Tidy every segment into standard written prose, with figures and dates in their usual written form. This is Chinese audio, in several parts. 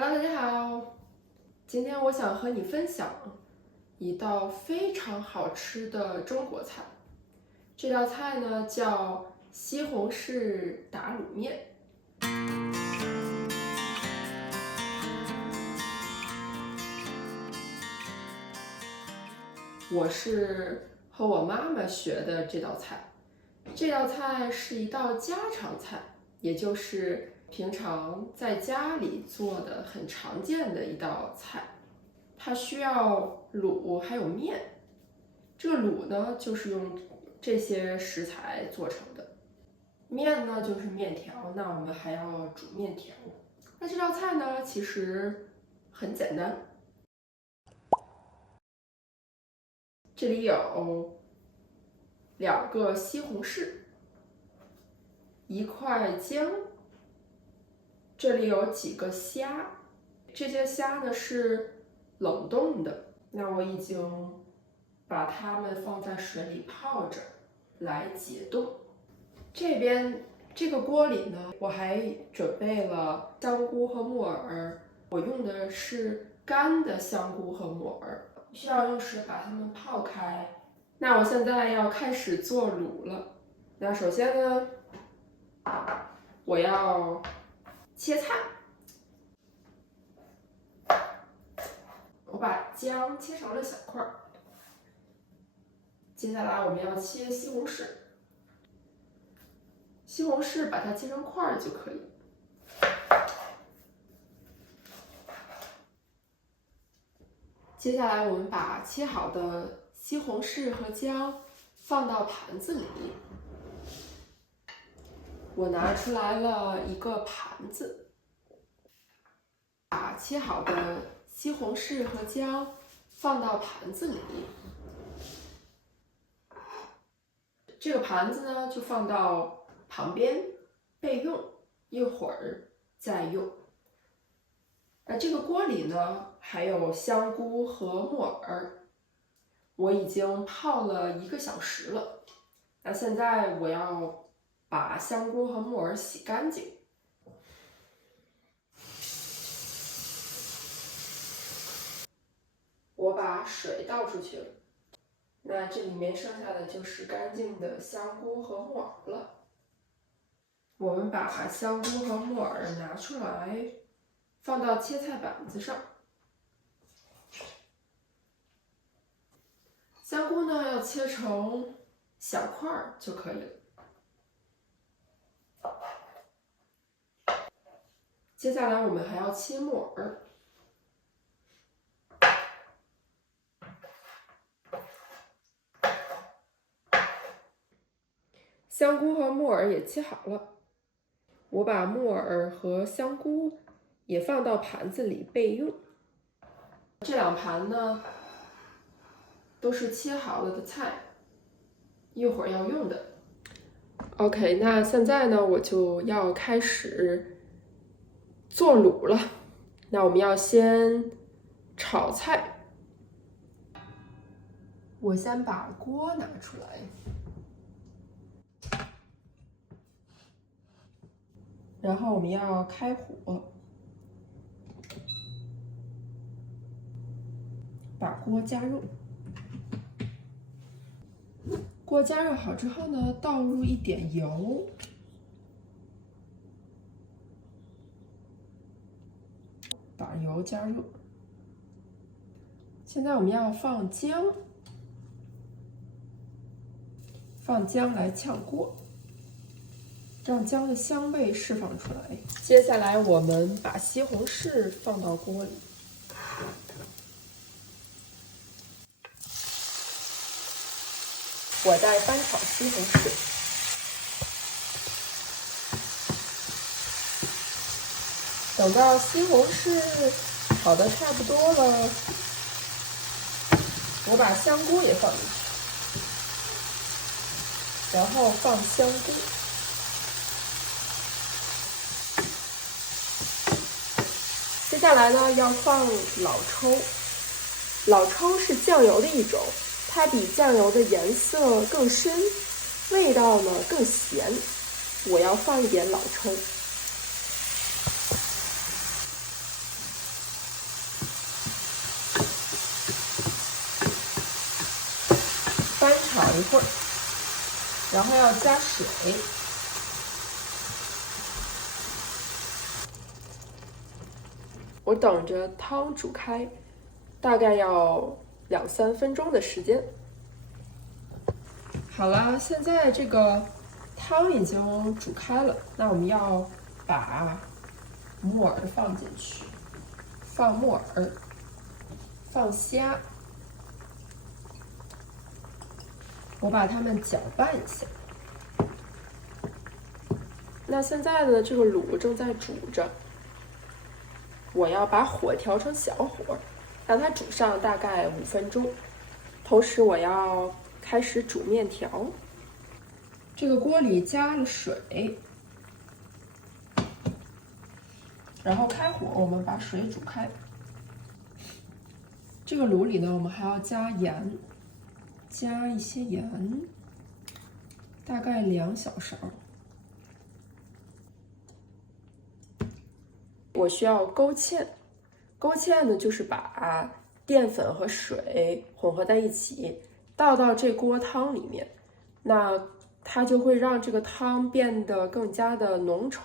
Hello， 大家好。今天我想和你分享一道非常好吃的中国菜。这道菜呢叫西红柿打卤面。我是和我妈妈学的这道菜。这道菜是一道家常菜，也就是平常在家里做的很常见的一道菜。它需要卤还有面，这个卤呢就是用这些食材做成的，面呢就是面条，那我们还要煮面条。那这道菜呢其实很简单，这里有2个西红柿，1块姜，这里有几个虾，这些虾呢是冷冻的，那我已经把它们放在水里泡着来解冻。这边这个锅里呢，我还准备了香菇和木耳，我用的是干的香菇和木耳，需要用水把它们泡开。那我现在要开始做卤了。那首先呢，我要切菜。我把姜切成了小块儿。接下来我们要切西红柿，西红柿把它切成块儿就可以。接下来我们把切好的西红柿和姜放到盘子里。我拿出来了一个盘子，把切好的西红柿和姜放到盘子里。这个盘子呢就放到旁边备用，一会儿再用。这个锅里呢还有香菇和木耳，我已经泡了1个小时了。那现在我要把香菇和木耳洗干净。我把水倒出去了，那这里面剩下的就是干净的香菇和木耳了。我们把香菇和木耳拿出来，放到切菜板子上。香菇呢要切成小块儿就可以了。接下来我们还要切木耳。香菇和木耳也切好了，我把木耳和香菇也放到盘子里备用。这2盘呢都是切好了的菜，一会儿要用的。OK， 那现在呢我就要开始做卤了。那我们要先炒菜，我先把锅拿出来。然后我们要开火，把锅加热。锅加热好之后呢，倒入一点油，把油加热。现在我们要放姜，放姜来炝锅，让姜的香味释放出来。接下来我们把西红柿放到锅里，我在翻炒西红柿。等到西红柿炒得差不多了，我把香菇也放进去，然后放香菇。接下来呢，要放老抽。老抽是酱油的一种，它比酱油的颜色更深，味道呢更咸。我要放一点老抽。翻炒一会儿，然后要加水。我等着汤煮开，大概要2、3分钟的时间。好了，现在这个汤已经煮开了，那我们要把木耳放进去，放木耳，放虾，我把它们搅拌一下。那现在呢，这个卤正在煮着，我要把火调成小火，让它煮上大概5分钟。同时，我要开始煮面条。这个锅里加了水，然后开火，我们把水煮开。这个卤里呢，我们还要加盐，加一些盐，大概2小勺。我需要勾芡，勾芡呢就是把淀粉和水混合在一起，倒到这锅汤里面，那它就会让这个汤变得更加的浓稠，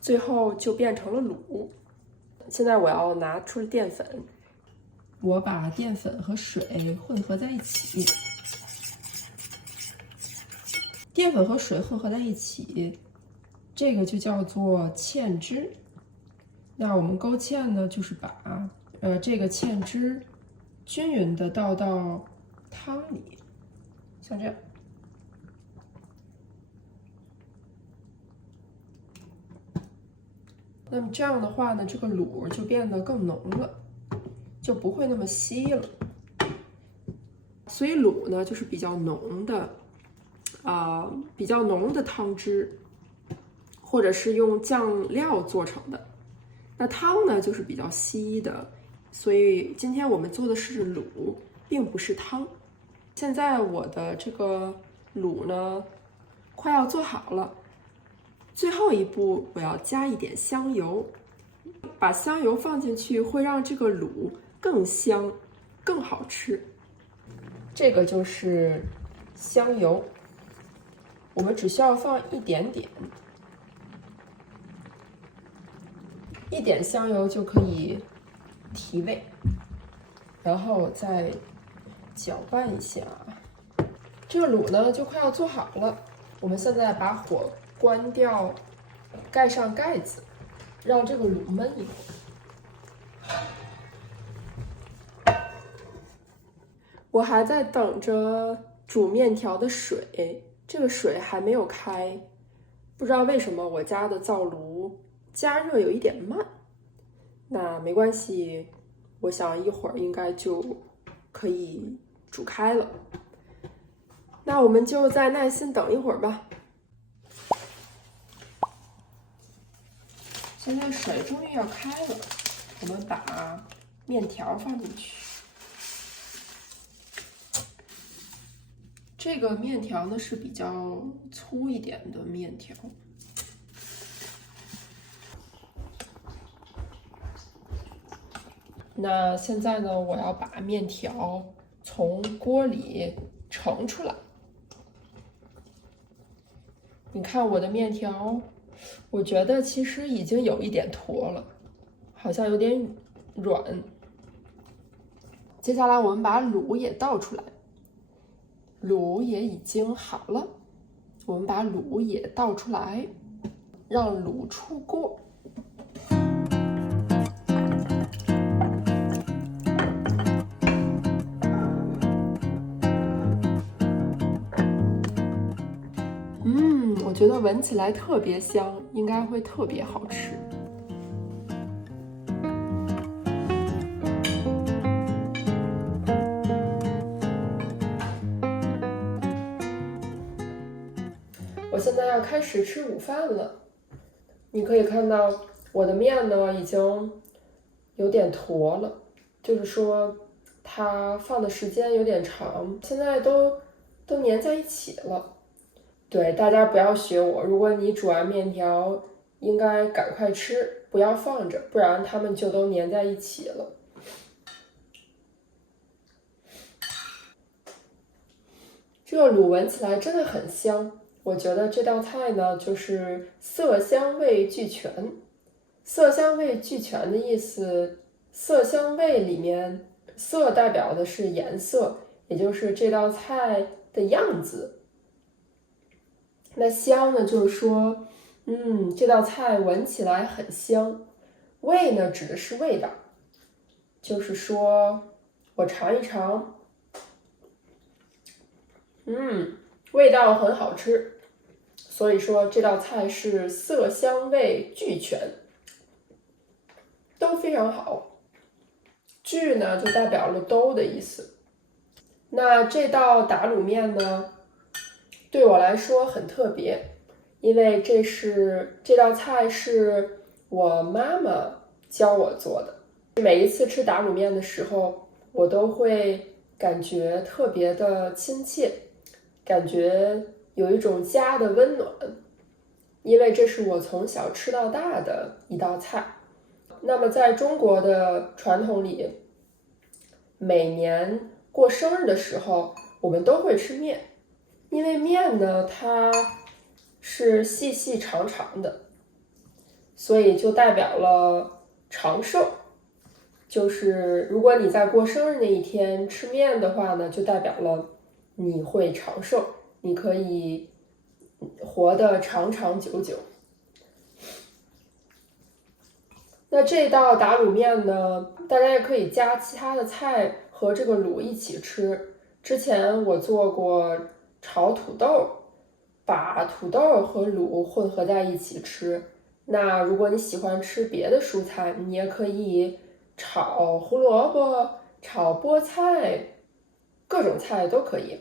最后就变成了卤。现在我要拿出淀粉，我把淀粉和水混合在一起，淀粉和水混合在一起，这个就叫做芡汁。那我们勾芡呢，就是把这个芡汁均匀的倒到汤里，像这样。那么这样的话呢，这个卤就变得更浓了，就不会那么稀了。所以卤呢，就是比较浓的，比较浓的汤汁，或者是用酱料做成的。那汤呢，就是比较稀的，所以今天我们做的是卤，并不是汤。现在我的这个卤呢，快要做好了。最后一步，我要加一点香油，把香油放进去，会让这个卤更香、更好吃。这个就是香油，我们只需要放一点点。一点香油就可以提味，然后再搅拌一下。这个卤呢就快要做好了，我们现在把火关掉，盖上盖子，让这个卤焖一会儿。我还在等着煮面条的水，这个水还没有开，不知道为什么我家的灶炉加热有一点慢，那没关系，我想一会儿应该就可以煮开了。那我们就再耐心等一会儿吧。现在水终于要开了，我们把面条放进去。这个面条呢是比较粗一点的面条。那现在呢，我要把面条从锅里盛出来。你看我的面条，我觉得其实已经有一点坨了，好像有点软。接下来我们把卤也倒出来，卤也已经好了，我们把卤也倒出来，让卤出锅。我觉得闻起来特别香，应该会特别好吃。我现在要开始吃午饭了。你可以看到我的面呢已经有点坨了，就是说它放的时间有点长，现在都粘在一起了。对，大家不要学我，如果你煮完面条，应该赶快吃，不要放着，不然它们就都粘在一起了。这个卤闻起来真的很香，我觉得这道菜呢就是色香味俱全。色香味俱全的意思，色香味里面色代表的是颜色，也就是这道菜的样子。那香呢，就是说，这道菜闻起来很香。味呢，指的是味道，就是说我尝一尝，味道很好吃。所以说这道菜是色香味俱全，都非常好。俱呢，就代表了都的意思。那这道打卤面呢，对我来说很特别，因为这道菜是我妈妈教我做的。每一次吃打卤面的时候，我都会感觉特别的亲切，感觉有一种家的温暖，因为这是我从小吃到大的一道菜。那么在中国的传统里，每年过生日的时候，我们都会吃面，因为面呢，它是细细长长的，所以就代表了长寿。就是如果你在过生日那一天吃面的话呢，就代表了你会长寿，你可以活得长长久久。那这道打卤面呢，大家也可以加其他的菜和这个卤一起吃。之前我做过炒土豆，把土豆和卤混合在一起吃。那如果你喜欢吃别的蔬菜，你也可以炒胡萝卜、炒菠菜，各种菜都可以。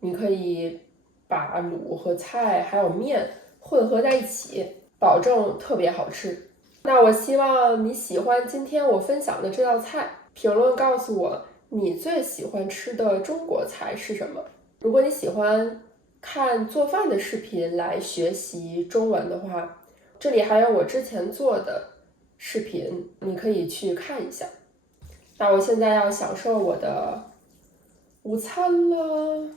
你可以把卤和菜还有面混合在一起，保证特别好吃。那我希望你喜欢今天我分享的这道菜，评论告诉我你最喜欢吃的中国菜是什么。如果你喜欢看做饭的视频来学习中文的话，这里还有我之前做的视频，你可以去看一下。那我现在要享受我的午餐了。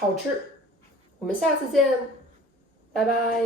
好吃，我们下次见，拜拜。